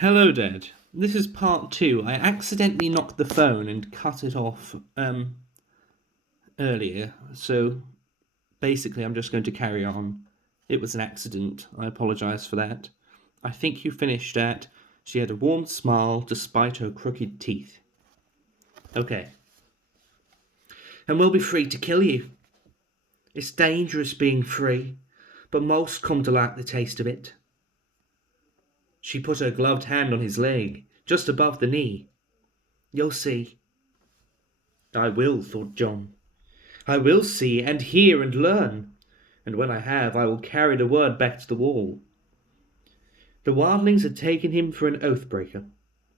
Hello, Dad. This is part two. I accidentally knocked the phone and cut it off earlier, so basically I'm just going to carry on. It was an accident. I apologise for that. I think you finished at she had a warm smile despite her crooked teeth. Okay. And we'll be free to kill you. It's dangerous being free, but most come to like the taste of it. She put her gloved hand on his leg, just above the knee. You'll see. I will, thought John. I will see and hear and learn, and when I have, I will carry the word back to the wall. The wildlings had taken him for an oath-breaker,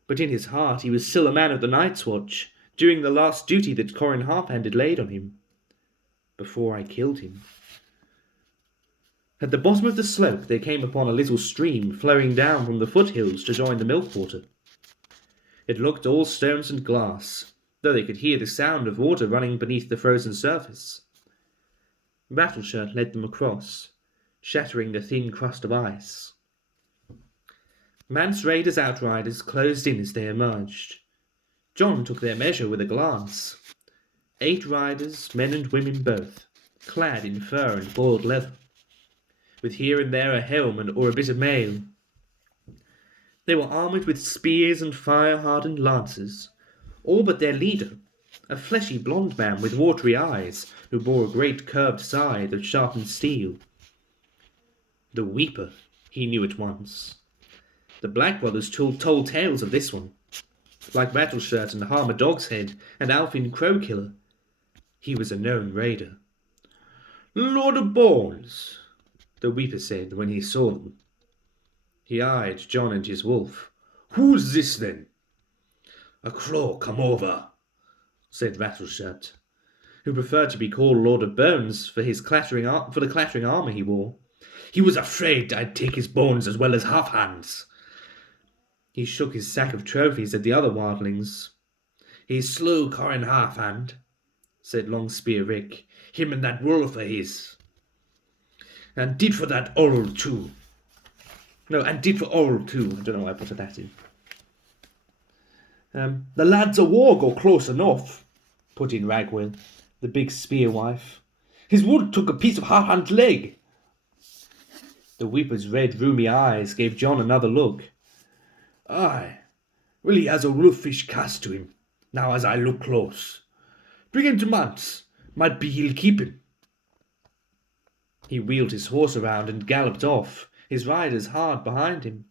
but in his heart he was still a man of the Night's Watch, doing the last duty that Corin Halfhand had laid on him. Before I killed him. At the bottom of the slope they came upon a little stream flowing down from the foothills to join the Milkwater. It looked all stones and glass, though they could hear the sound of water running beneath the frozen surface. Rattleshirt led them across, shattering the thin crust of ice. Mance Raider's outriders closed in as they emerged. John took their measure with a glance. 8 riders, men and women both, clad in fur and boiled leather, with here and there a helm or a bit of mail. They were armoured with spears and fire-hardened lances, all but their leader, a fleshy blond man with watery eyes, who bore a great curved scythe of sharpened steel. The Weeper, he knew at once. The Black Brothers told tales of this one. Like Rattleshirt and Harmer Dogshead and Alfin Crowkiller, he was a known raider. Lord of Bones, the Weeper said when he saw them. He eyed John and his wolf. Who's this then? A crow come over, said Rattleshirt, who preferred to be called Lord of Bones for the clattering armour he wore. He was afraid I'd take his bones as well as Halfhand's. He shook his sack of trophies at the other wildlings. He slew Corin Halfhand, said Longspear Rick, him and that wolf of his. And did for that Oral too. No, and did for Oral too. I don't know why I put that in. The lads of war go close enough, put in Ragwell, the big spear wife. His wood took a piece of Halfhand's leg. The Weeper's red, rheumy eyes gave John another look. Aye, really has a wolfish cast to him, now as I look close. Bring him to Mance, might be he'll keep him. He wheeled his horse around and galloped off, his riders hard behind him.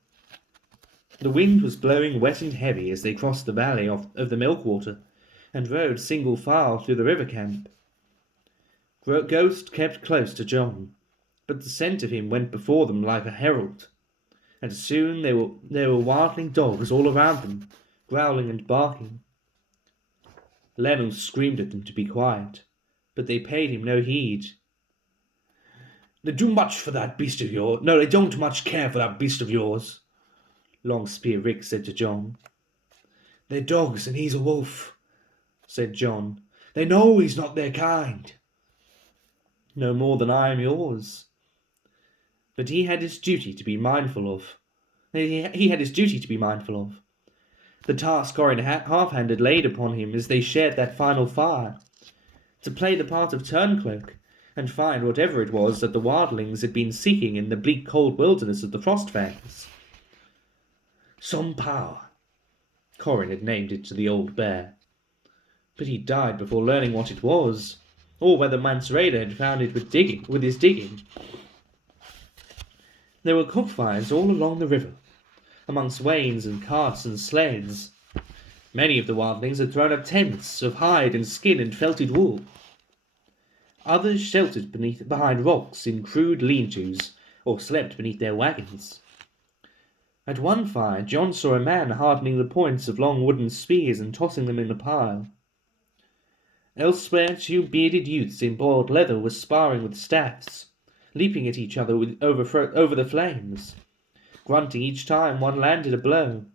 The wind was blowing wet and heavy as they crossed the valley of the Milkwater, and rode single file through the river camp. Ghost kept close to John, but the scent of him went before them like a herald, and soon there were wildling dogs all around them, growling and barking. Lennel screamed at them to be quiet, but they paid him no heed. They do much for that beast of yours. No, they don't much care for that beast of yours, Longspear Rick said to John. They're dogs and he's a wolf, said John. They know he's not their kind. No more than I am yours. But he had his duty to be mindful of. He had his duty to be mindful of. The task Corin Halfhand had laid upon him as they shared that final fire, to play the part of Turncloak and find whatever it was that the wildlings had been seeking in the bleak cold wilderness of the Frostfangs. Some power, Corin had named it to the old bear. But he died before learning what it was, or whether Mance Raider had found it with his digging. There were cookfires all along the river, amongst wains and carts and sleds. Many of the wildlings had thrown up tents of hide and skin and felted wool. Others sheltered behind rocks in crude lean-tos, or slept beneath their wagons. At one fire, John saw a man hardening the points of long wooden spears and tossing them in a pile. Elsewhere, 2 bearded youths in boiled leather were sparring with staffs, leaping at each other over the flames, grunting each time one landed a blow.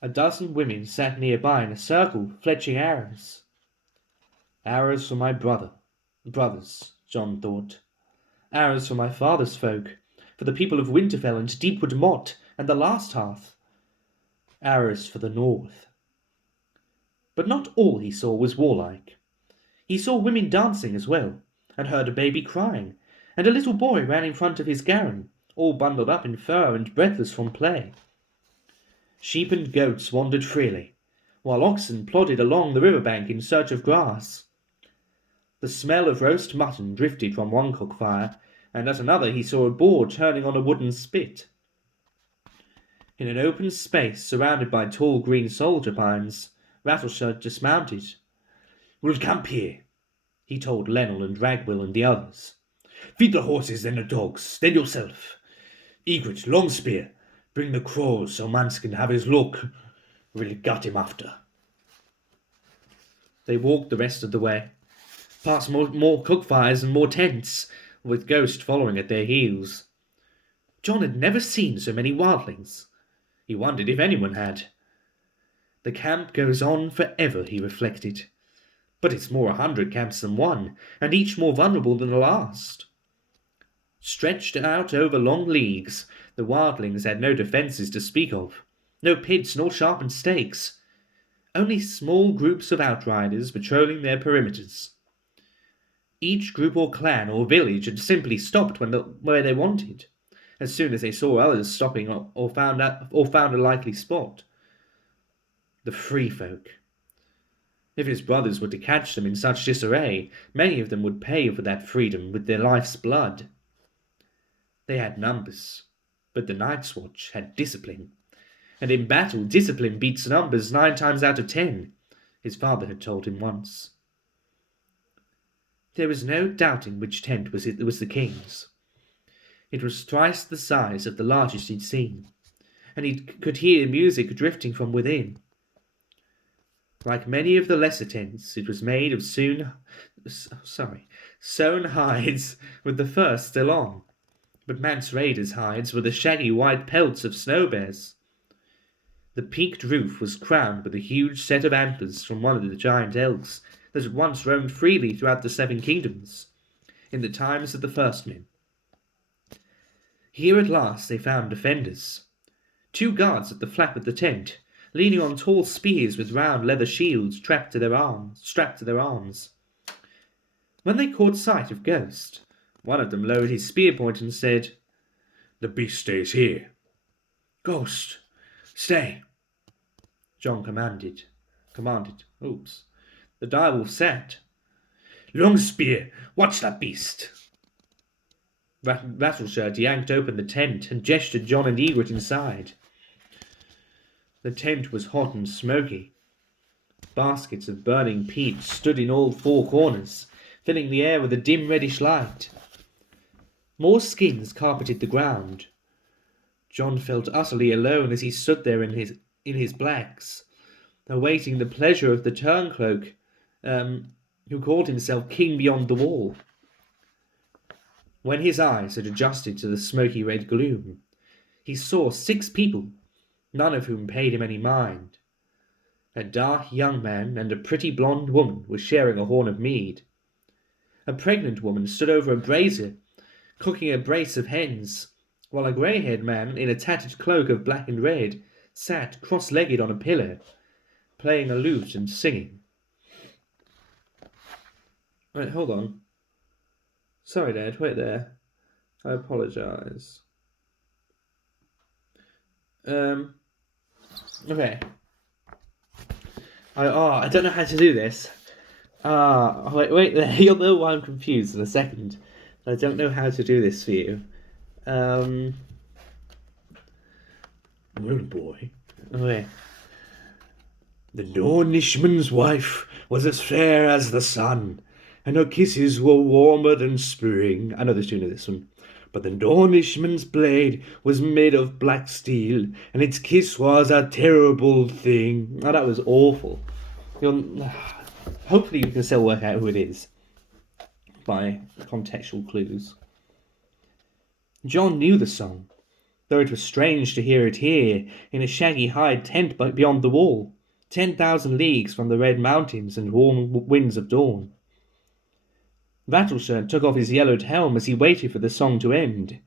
A dozen women sat nearby in a circle, fletching arrows. Arrows for my brothers, John thought. Arrows for my father's folk, for the people of Winterfell and Deepwood Motte and the Last Hearth, arrows for the north. But not all he saw was warlike. He saw women dancing as well, and heard a baby crying, and a little boy ran in front of his garron, all bundled up in fur and breathless from play. Sheep and goats wandered freely, while oxen plodded along the river bank in search of grass. The smell of roast mutton drifted from one cook fire, and at another he saw a boar turning on a wooden spit. In an open space surrounded by tall green soldier pines, Rattleshirt dismounted. "We'll camp here," he told Lennel and Ragwill and the others. "Feed the horses and the dogs, then yourself. Egret, Longspear, bring the crows so Mance can have his look. We'll gut him after." They walked the rest of the way, past more cook fires and more tents, with Ghost following at their heels. John had never seen so many wildlings. He wondered if anyone had. The camp goes on forever, he reflected. But it's more 100 camps than one, and each more vulnerable than the last. Stretched out over long leagues, the wildlings had no defences to speak of, no pits nor sharpened stakes, only small groups of outriders patrolling their perimeters. Each group or clan or village had simply stopped where they wanted, as soon as they saw others stopping or found a likely spot. The free folk. If his brothers were to catch them in such disarray, many of them would pay for that freedom with their life's blood. They had numbers, but the Night's Watch had discipline. And in battle, discipline beats numbers 9 times out of 10, his father had told him once. There was no doubting which tent was the king's. It was thrice the size of the largest he'd seen, and he could hear music drifting from within. Like many of the lesser tents, it was made of sewn hides, with the fur still on, but Mance Rayder's hides were the shaggy white pelts of snow bears. The peaked roof was crowned with a huge set of antlers from one of the giant elks that had once roamed freely throughout the 7 kingdoms, in the times of the first men. Here at last they found defenders. 2 guards at the flap of the tent, leaning on tall spears with round leather shields strapped to their arms. When they caught sight of Ghost, one of them lowered his spear point and said, "The beast stays here." "Ghost, stay," John commanded. The direwolf sat. "Longspear, watch that beast." Rattleshirt yanked open the tent and gestured John and Egret inside. The tent was hot and smoky. Baskets of burning peat stood in all 4 corners, filling the air with a dim reddish light. More skins carpeted the ground. John felt utterly alone as he stood there in his blacks, awaiting the pleasure of the turncloak, who called himself King Beyond the Wall. When his eyes had adjusted to the smoky red gloom, he saw 6 people, none of whom paid him any mind. A dark young man and a pretty blonde woman were sharing a horn of mead. A pregnant woman stood over a brazier, cooking a brace of hens, while a grey-haired man in a tattered cloak of black and red sat cross-legged on a pillar, playing a lute and singing. Right, hold on. Sorry, Dad, wait there. I apologise. Okay. I don't know how to do this. Wait there. You'll know why I'm confused in a second. I don't know how to do this for you. Well, boy. Okay. The Dornishman's wife was as fair as the sun, and her kisses were warmer than spring. I know the tune of this one. But the Dornishman's blade was made of black steel, and its kiss was a terrible thing. Oh, that was awful. Hopefully you can still work out who it is by contextual clues. John knew the song, though it was strange to hear it here, in a shaggy hide tent beyond the wall, 10,000 leagues from the red mountains and warm winds of dawn. Rattleshirt took off his yellowed helm as he waited for the song to end.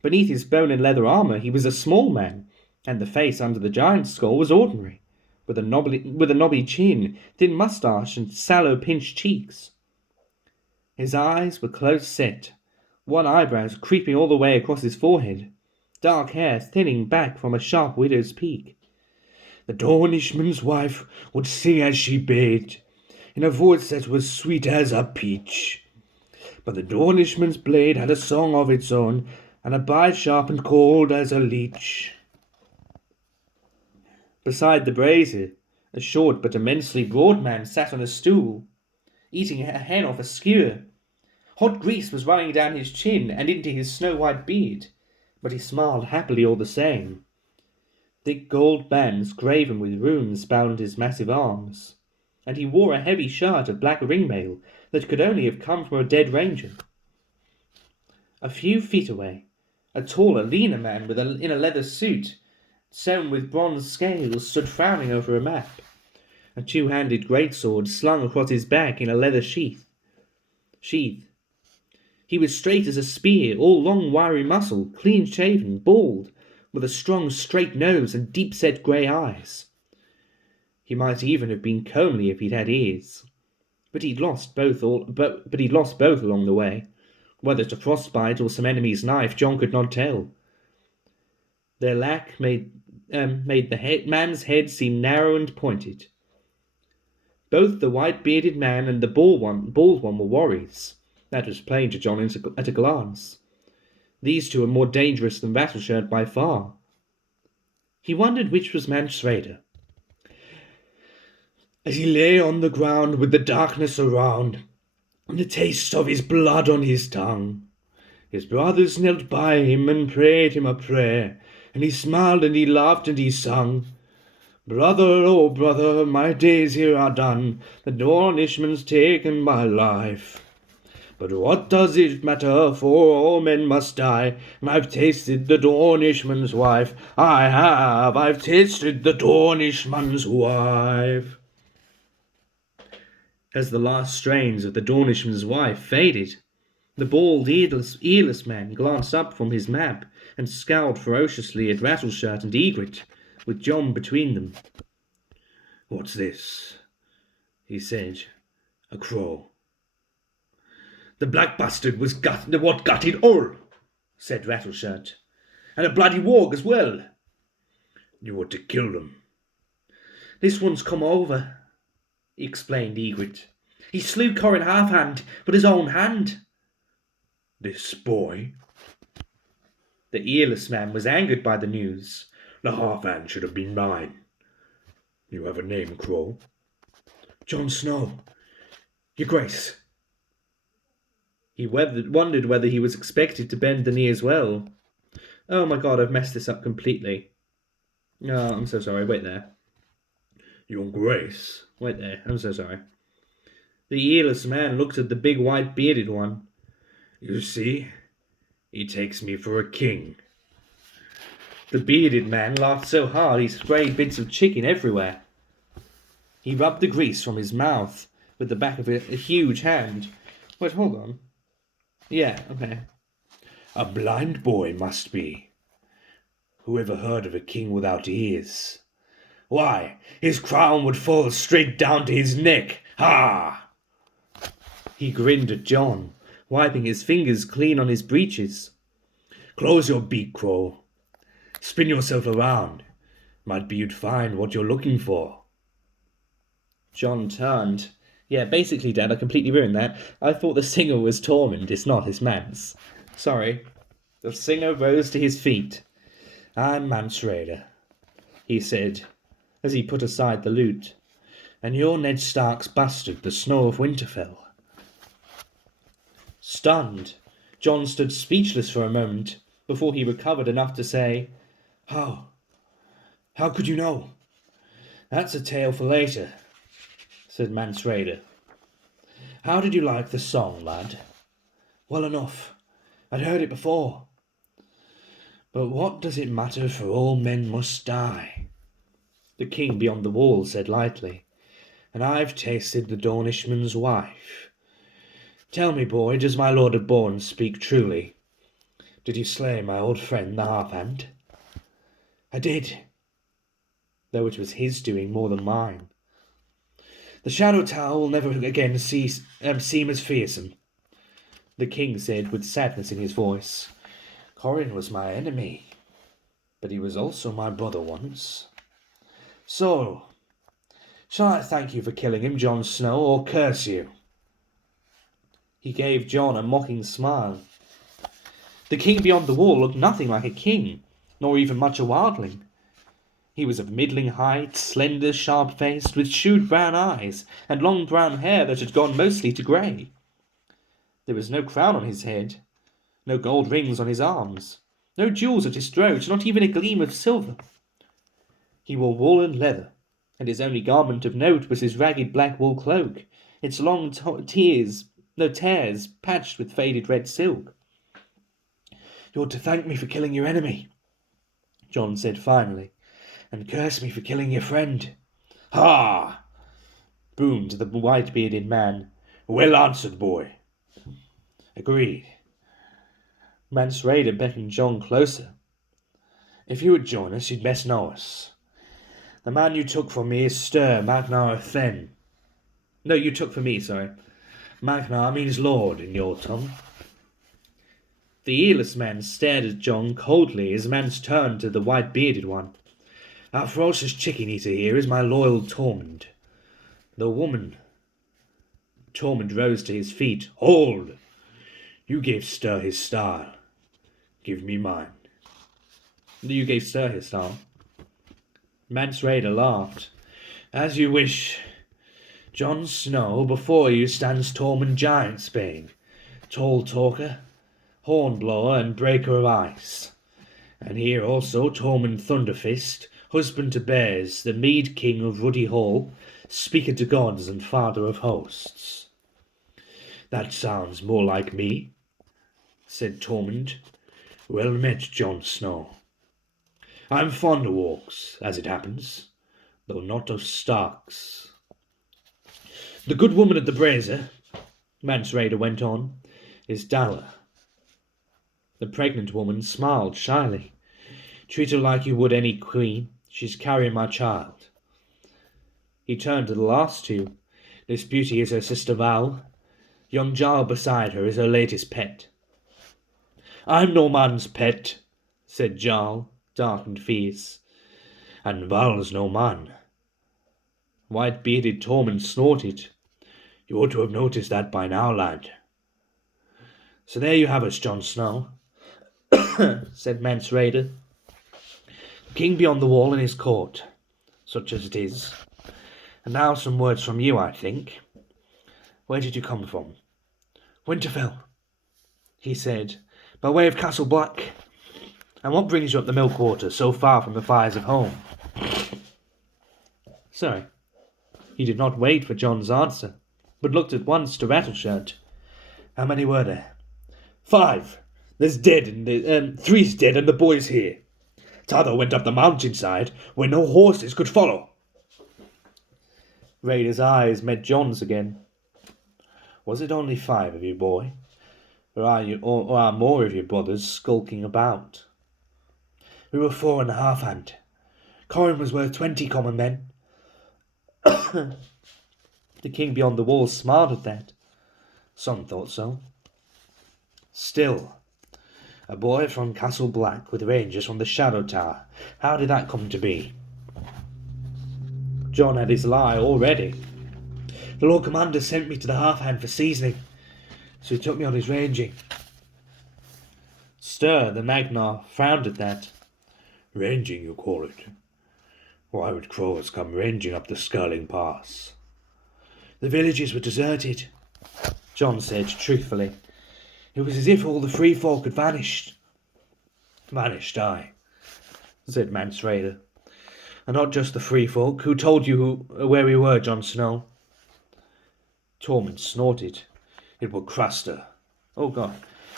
Beneath his bone and leather armour he was a small man, and the face under the giant's skull was ordinary, with a knobby chin, thin moustache, and sallow pinched cheeks. His eyes were close set, one eyebrow creeping all the way across his forehead, dark hair thinning back from a sharp widow's peak. The Dornishman's wife would sing as she bade, in a voice that was sweet as a peach. But the Dornishman's blade had a song of its own, and a bite sharp and cold as a leech. Beside the brazier, a short but immensely broad man sat on a stool, eating a hen off a skewer. Hot grease was running down his chin and into his snow-white beard, but he smiled happily all the same. Thick gold bands graven with runes bound his massive arms, and he wore a heavy shirt of black ringmail that could only have come from a dead ranger. A few feet away, a taller, leaner man in a leather suit, sewn with bronze scales, stood frowning over a map, a two-handed greatsword slung across his back in a leather sheath. He was straight as a spear, all long wiry muscle, clean-shaven, bald, with a strong straight nose and deep-set grey eyes. He might even have been comely if he'd had ears, but he'd lost both along the way. Whether to frostbite or some enemy's knife, John could not tell. Their lack made the man's head seem narrow and pointed. Both the white-bearded man and the bald one were warriors. That was plain to John at a glance. These two were more dangerous than Rattleshirt by far. He wondered which was Manfreda. As he lay on the ground with the darkness around, and the taste of his blood on his tongue, his brothers knelt by him and prayed him a prayer, and he smiled and he laughed and he sung, "Brother, oh brother, my days here are done, the Dornishman's taken my life. But what does it matter, for all men must die, and I've tasted the Dornishman's wife. I've tasted the Dornishman's wife." As the last strains of the Dornishman's wife faded, the bald, earless man glanced up from his map and scowled ferociously at Rattleshirt and Egret, with John between them. "What's this?" he said. "A crow." "The black bastard was what gutted all," said Rattleshirt. "And a bloody warg as well." "You ought to kill them." "This one's come over," explained Egret. "He slew Corin Halfhand with his own hand." "This boy?" The earless man was angered by the news. "The Halfhand should have been mine. You have a name, Crow?" "Jon Snow, your grace." He wondered whether he was expected to bend the knee as well. Oh my god, I've messed this up completely. Oh, I'm so sorry. Wait there. "Your grace." Wait there. I'm so sorry. The earless man looked at the big white-bearded one. "You see, he takes me for a king." The bearded man laughed so hard he sprayed bits of chicken everywhere. He rubbed the grease from his mouth with the back of a huge hand. Wait, hold on. Yeah, okay. "A blind boy must be. Who ever heard of a king without ears? Why, his crown would fall straight down to his neck. Ha!" He grinned at John, wiping his fingers clean on his breeches. "Close your beak, Crow. Spin yourself around. Might be you'd find what you're looking for." John turned. Yeah, basically, Dad, I completely ruined that. I thought the singer was Tormund. It's not, it's Mance. Sorry. The singer rose to his feet. "I'm Mance Rayder," he said, as he put aside the lute. "And you're Ned Stark's bastard, the Snow of Winterfell." Stunned, John stood speechless for a moment, before he recovered enough to say, How could you know?" "That's a tale for later," said Mance Rayder. "How did you like the song, lad?" "Well enough. I'd heard it before." "But what does it matter, for all men must die?" The king beyond the wall said lightly, "And I've tasted the Dornishman's wife. Tell me, boy, does my lord of Bourne speak truly? Did he slay my old friend the Halfhand?" I did, though it was his doing more than mine. The Shadow Tower will never again seem as fearsome, the king said with sadness in his voice. Corin was my enemy, but he was also my brother once. So, shall I thank you for killing him, Jon Snow, or curse you? He gave Jon a mocking smile. The king beyond the wall looked nothing like a king, nor even much a wildling. He was of middling height, slender, sharp-faced, with shrewd brown eyes, and long brown hair that had gone mostly to grey. There was no crown on his head, no gold rings on his arms, no jewels at his throat, not even a gleam of silver. He wore wool and leather, and his only garment of note was his ragged black wool cloak, its long tears patched with faded red silk. You ought to thank me for killing your enemy, Jon said finally, and curse me for killing your friend. Ha! Boomed the white-bearded man. Well answered, boy. Agreed. Mance Rayder beckoned Jon closer. If you would join us, you'd best know us. The man you took from me is Stir Magnar Then. No, you took for me, sorry. Magnar means lord in your tongue. The earless man stared at Jon coldly as Mance turned to the white-bearded one. Our ferocious chicken eater here is my loyal Tormund. The woman. Tormund rose to his feet. Hold! You gave Stir his style. Give me mine. You gave Stir his style. Mance Rayder laughed. As you wish. Jon Snow, before you stands Tormund Giantsbane, tall talker, hornblower and breaker of ice. And here also Tormund Thunderfist, husband to bears, the mead king of Ruddy Hall, speaker to gods and father of hosts. That sounds more like me, said Tormund. Well met, Jon Snow. I'm fond of walks, as it happens, though not of Starks. The good woman at the brazier, Mance Rayder went on, is Dalla. The pregnant woman smiled shyly. Treat her like you would any queen. She's carrying my child. He turned to the last two. This beauty is her sister Val. Young Jarl beside her is her latest pet. I'm no man's pet, said Jarl, dark and fierce. And Val's no man. White-bearded Tormund snorted. You ought to have noticed that by now, lad. So there you have us, Jon Snow, said Mance Rayder. The king beyond the wall and his court, such as it is. And now some words from you, I think. Where did you come from? Winterfell, he said, by way of Castle Black. And what brings you up the Milkwater so far from the fires of home? Sorry. He did not wait for Jon's answer, but looked at once to Rattleshirt. How many were there? 5. There's dead, and 3's dead, and the boy's here. T'other went up the mountainside, where no horses could follow. Rayder's eyes met Jon's again. Was it only 5 of you, boy? Or are more of your brothers skulking about? We were 4 1/2 hand. Corin was worth 20 common men. The king beyond the walls smiled at that. Some thought so. Still, a boy from Castle Black with rangers from the Shadow Tower. How did that come to be? Jon had his lie already. The Lord Commander sent me to the Half-Hand for seasoning, so he took me on his ranging. Stir, the Magnar, frowned at that. Ranging, you call it? Why would crows come ranging up the Skirling Pass? The villages were deserted, Jon said truthfully. It was as if all the free folk had vanished. Vanished, aye, said Mance Rayder. And not just the free folk. Who told you where we were, Jon Snow? Tormund snorted. It were Craster. Oh, God.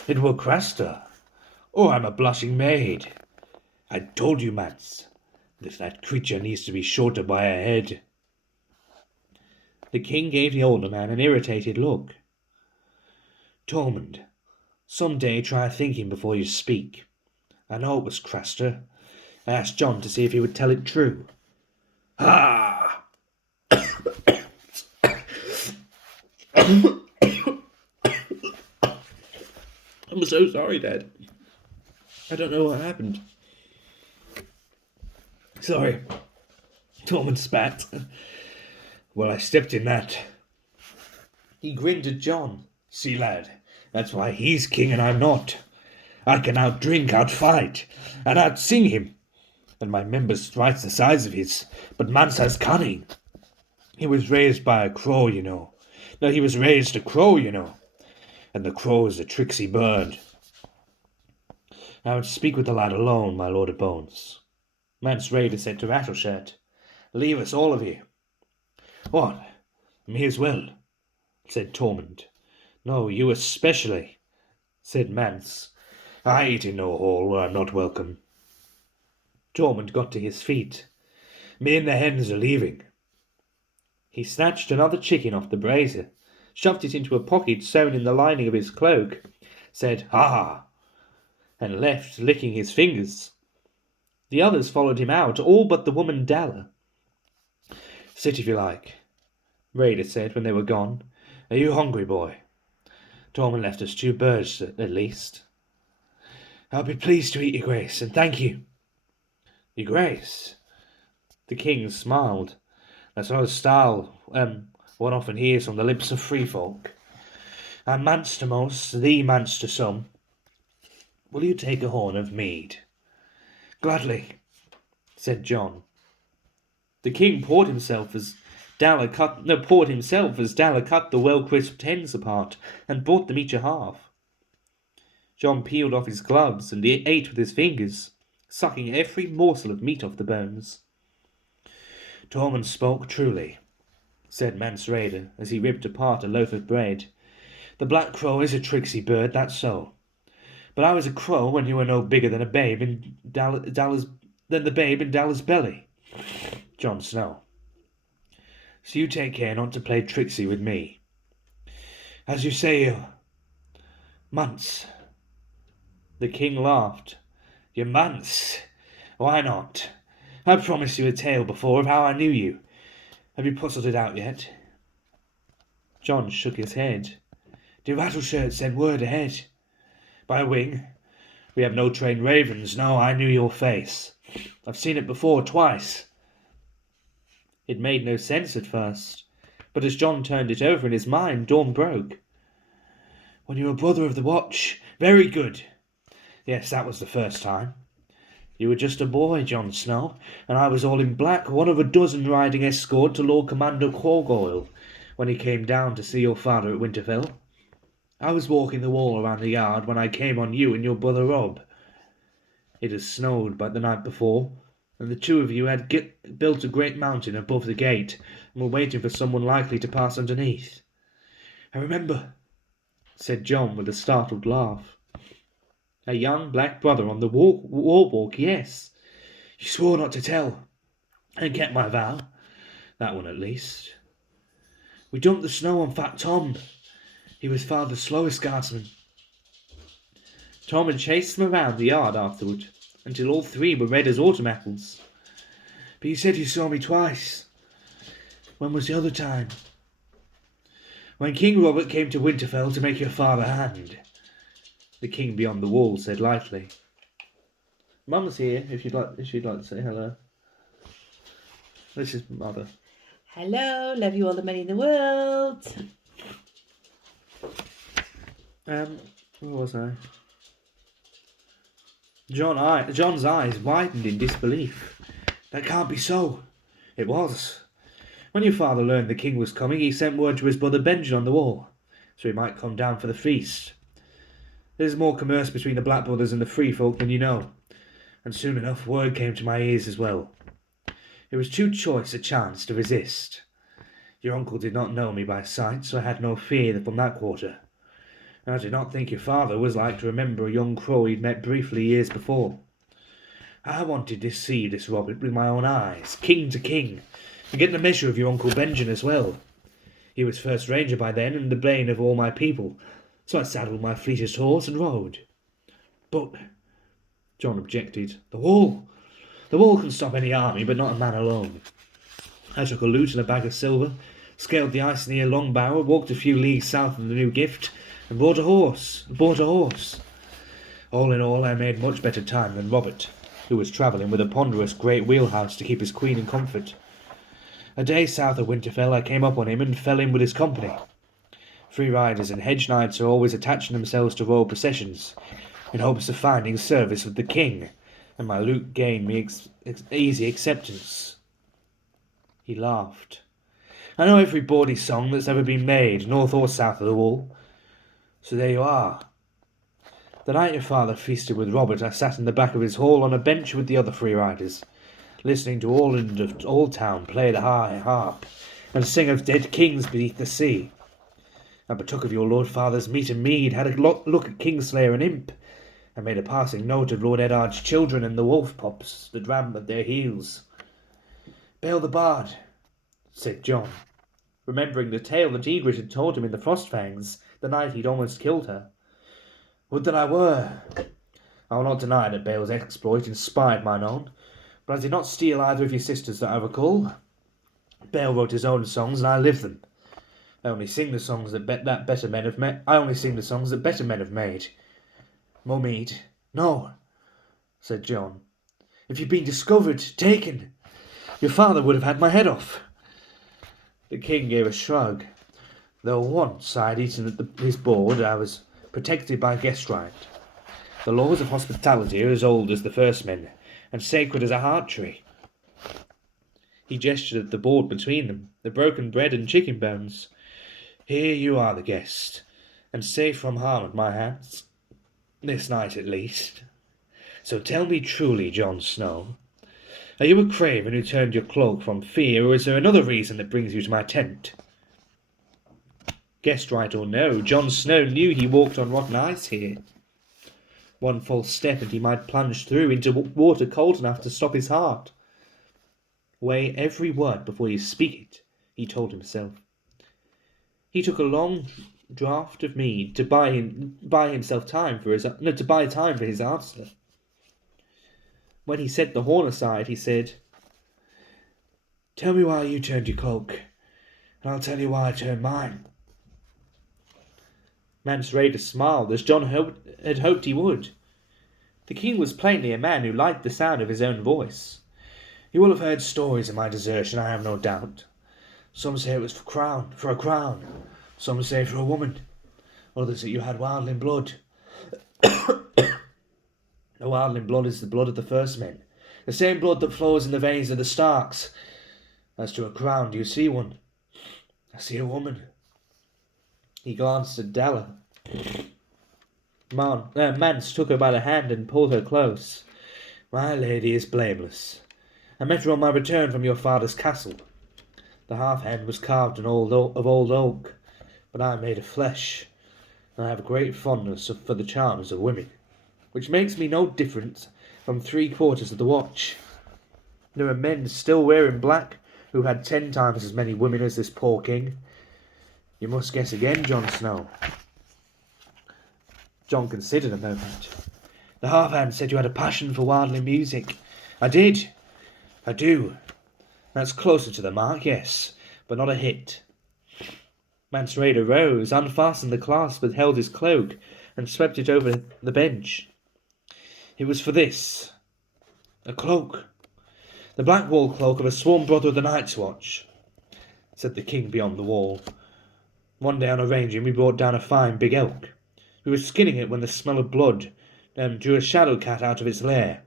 It were Craster. Oh, I'm a blushing maid. I told you, Mance, that creature needs to be shorter by a head. The king gave the older man an irritated look. Tormund, some day try thinking before you speak. I know it was Craster, I asked John to see if he would tell it true. Ah! I'm so sorry, Dad. I don't know what happened. Sorry. Tormund spat. Well, I stepped in that. He grinned at John. See, lad, that's why he's king and I'm not. I can outdrink, outfight, and outsing him. And my member's thrice the size of his, but Mance has cunning. He was raised by a crow, you know. No, he was raised a crow, you know. And the crow is a tricksy bird. I would speak with the lad alone, my lord of bones. Mance Rayder said to Rattleshirt, Leave us, all of you. What? Me as well, said Tormund. No, you especially, said Mance. I eat in no hall where I'm not welcome. Tormund got to his feet. Me and the hens are leaving. He snatched another chicken off the brazier, shoved it into a pocket sewn in the lining of his cloak, said, Ha! and left, licking his fingers. The others followed him out, all but the woman Dalla. Sit if you like, Rayder said when they were gone. Are you hungry, boy? Tormund left us 2 birds, at least. I'll be pleased to eat, your grace, and thank you. Your grace? The king smiled. That's not a style one often hears on the lips of free folk. I'm manst to most, thee manst to some. Will you take a horn of mead? Gladly, said John. The king poured himself as Dalla cut the well-crisped hens apart and brought them each a half. John peeled off his gloves and ate with his fingers, sucking every morsel of meat off the bones. Tormund spoke truly, said Mance Rayder as he ripped apart a loaf of bread. The black crow is a tricksy bird, that's so. But I was a crow when you were no bigger than a babe in Dalla's belly. Jon Snow. So you take care not to play tricksy with me. As you say, Mance. The king laughed. Your Mance? Why not? I promised you a tale before of how I knew you. Have you puzzled it out yet? John shook his head. Do Rattleshirt send word ahead? By wing. We have no trained ravens. No, I knew your face. I've seen it before, twice. It made no sense at first, but as John turned it over in his mind, dawn broke. When you were brother of the watch. Very good. Yes, that was the first time. You were just a boy, Jon Snow, and I was all in black, one of a dozen riding escort to Lord Commander Corgoyle, when he came down to see your father at Winterfell. I was walking the wall around the yard when I came on you and your brother Robb. It had snowed but the night before, and the 2 of you had built a great mountain above the gate and were waiting for someone likely to pass underneath. I remember, said John with a startled laugh. A young black brother on the walk, yes. You swore not to tell, and kept my vow. That one at least. We dumped the snow on Fat Tom. He was father's slowest guardsman. Tom had chased them around the yard afterward, until all 3 were red as autumn apples. But you said you saw me twice. When was the other time? When King Robert came to Winterfell to make your father hanged. The king beyond the wall said lightly. Mum's here, if you'd like to say hello. This is Mother. Hello, love you all the money in the world. Where was I? John's eyes widened in disbelief. That can't be so. It was. When your father learned the king was coming, he sent word to his brother Benjen on the wall, so he might come down for the feast. There's more commerce between the Black Brothers and the Free Folk than you know, and soon enough word came to my ears as well. It was too choice a chance to resist. Your uncle did not know me by sight, so I had no fear from that quarter. I did not think your father was like to remember a young crow he'd met briefly years before. I wanted to see this Robert with my own eyes, king to king, and get the measure of your Uncle Benjen as well. He was first ranger by then, and the bane of all my people, so I saddled my fleetest horse and rode. But, John objected, the wall. The wall can stop any army, but not a man alone. I took a lute and a bag of silver, scaled the ice near Long Barrow, walked a few leagues south of the New Gift, and bought a horse. All in all, I made much better time than Robert, who was travelling with a ponderous great wheelhouse to keep his queen in comfort. A day south of Winterfell I came up on him and fell in with his company. Free riders and hedge knights are always attaching themselves to royal processions, in hopes of finding service with the king, and my lute gained me easy acceptance. He laughed. I know every bawdy song that's ever been made, north or south of the wall. So there you are. The night your father feasted with Robert, I sat in the back of his hall on a bench with the other free riders, listening to Orland of Oldtown play the high harp, and sing of dead kings beneath the sea. I partook of your Lord Father's meat and mead, had a look at Kingslayer and Imp, and made a passing note of Lord Eddard's children and the wolf pups that ran at their heels. Bale the Bard, said John, remembering the tale that Ygritte had told him in the Frostfangs, the night he'd almost killed her. Would that I were! I will not deny that Bale's exploit inspired mine own, but I did not steal either of your sisters that I recall. Bale wrote his own songs, and I live them. I only sing the songs that better men have made. More mead? No, said John. If you'd been discovered, taken, your father would have had my head off. The king gave a shrug. Though once I had eaten at his board, I was protected by guest right. The laws of hospitality are as old as the first men, and sacred as a heart tree. He gestured at the board between them, the broken bread and chicken bones. Here you are the guest, and safe from harm at my hands, this night at least. So tell me truly, Jon Snow, are you a craven who turned your cloak from fear, or is there another reason that brings you to my tent? Guest right or no, Jon Snow knew he walked on rotten ice here. One false step and he might plunge through into water cold enough to stop his heart. Weigh every word before you speak it, he told himself. He took a long draught of mead to buy time for his answer. When he set the horn aside, he said, Tell me why you turned your cloak, and I'll tell you why I turned mine. Mance Rayder smiled, as John had hoped he would. The king was plainly a man who liked the sound of his own voice. You will have heard stories of my desertion, I have no doubt. Some say it was for a crown. Some say for a woman. Others that you had wildling blood. The wildling blood is the blood of the first men, the same blood that flows in the veins of the Starks. As to a crown, do you see one? I see a woman. He glanced at Della. Mance took her by the hand and pulled her close. My lady is blameless. I met her on my return from your father's castle. The half-hand was carved of old oak, but I am made of flesh, and I have a great fondness for the charms of women, which makes me no different from 3/4 of the watch. There are men still wearing black who had 10 times as many women as this poor king. You must guess again, Jon Snow. John considered a moment. The half-hand said you had a passion for wildling music. I did. I do. That's closer to the mark, yes, but not a hit. Mance Rayder rose, unfastened the clasp that held his cloak, and swept it over the bench. It was for this. A cloak. The black wall cloak of a sworn brother of the Night's Watch, said the king beyond the wall. One day on arranging, we brought down a fine big elk. We were skinning it when the smell of blood drew a shadow cat out of its lair.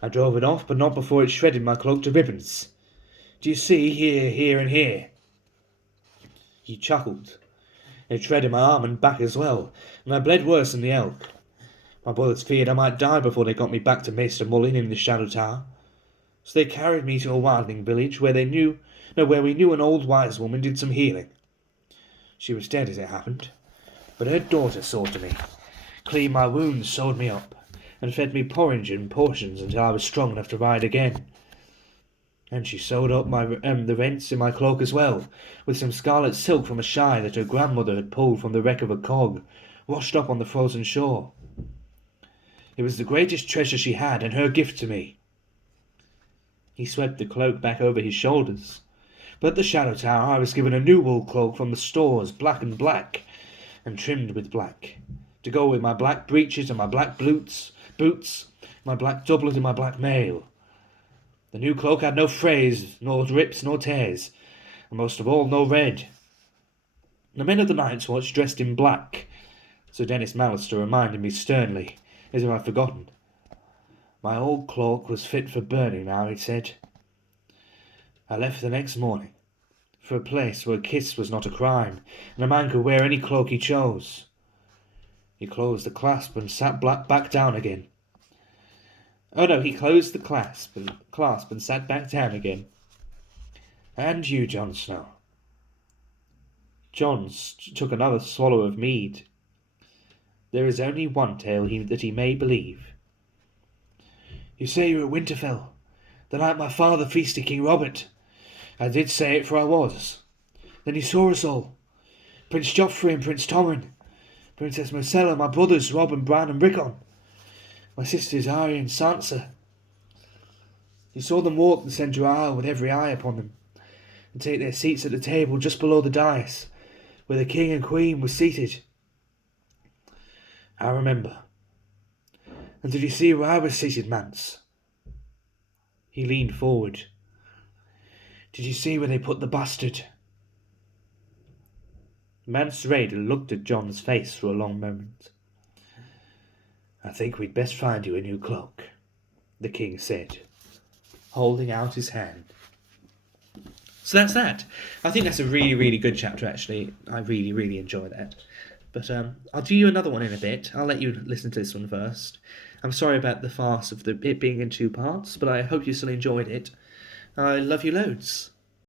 I drove it off, but not before it shredded my cloak to ribbons. Do you see, here, and here? He chuckled. It shredded my arm and back as well, and I bled worse than the elk. My brothers feared I might die before they got me back to Maester Mullin in the Shadow Tower. So they carried me to a wildling village where we knew an old wise woman did some healing. She was dead as it happened, but her daughter saw to me, cleaned my wounds, sewed me up, and fed me porridge in portions until I was strong enough to ride again. And she sewed up the rents in my cloak as well, with some scarlet silk from a shy that her grandmother had pulled from the wreck of a cog, washed up on the frozen shore. It was the greatest treasure she had, and her gift to me. He swept the cloak back over his shoulders. But at the Shadow Tower I was given a new wool cloak from the stores, black and black, and trimmed with black, to go with my black breeches and my black boots, my black doublet and my black mail. The new cloak had no frays, nor rips, nor tears, and most of all, no red. The men of the Night's Watch dressed in black. Sir Dennis Mallister reminded me sternly, as if I'd forgotten. My old cloak was fit for burning now, he said. I left the next morning, for a place where a kiss was not a crime, and a man could wear any cloak he chose. He closed the clasp and sat back down again. Oh no, he closed the clasp and sat back down again. And you, Jon Snow. Jon took another swallow of mead. There is only one tale that he may believe. You say you were at Winterfell, the night my father feasted King Robert. I did say it, for I was. Then he saw us all. Prince Joffrey and Prince Tommen, Princess Myrcella, my brothers Robb and Bran and Rickon, my sisters Arya and Sansa. He saw them walk the centre aisle with every eye upon them, and take their seats at the table just below the dais, where the king and queen were seated. I remember. And did you see where I was seated, Mance? He leaned forward. Did you see where they put the bastard? Mance Rayder looked at Jon's face for a long moment. I think we'd best find you a new cloak, the king said, holding out his hand. So that's that. I think that's a really, really good chapter, actually. I really, really enjoy that. But I'll do you another one in a bit. I'll let you listen to this one first. I'm sorry about the farce of it being in 2 parts, but I hope you still enjoyed it. I love you loads.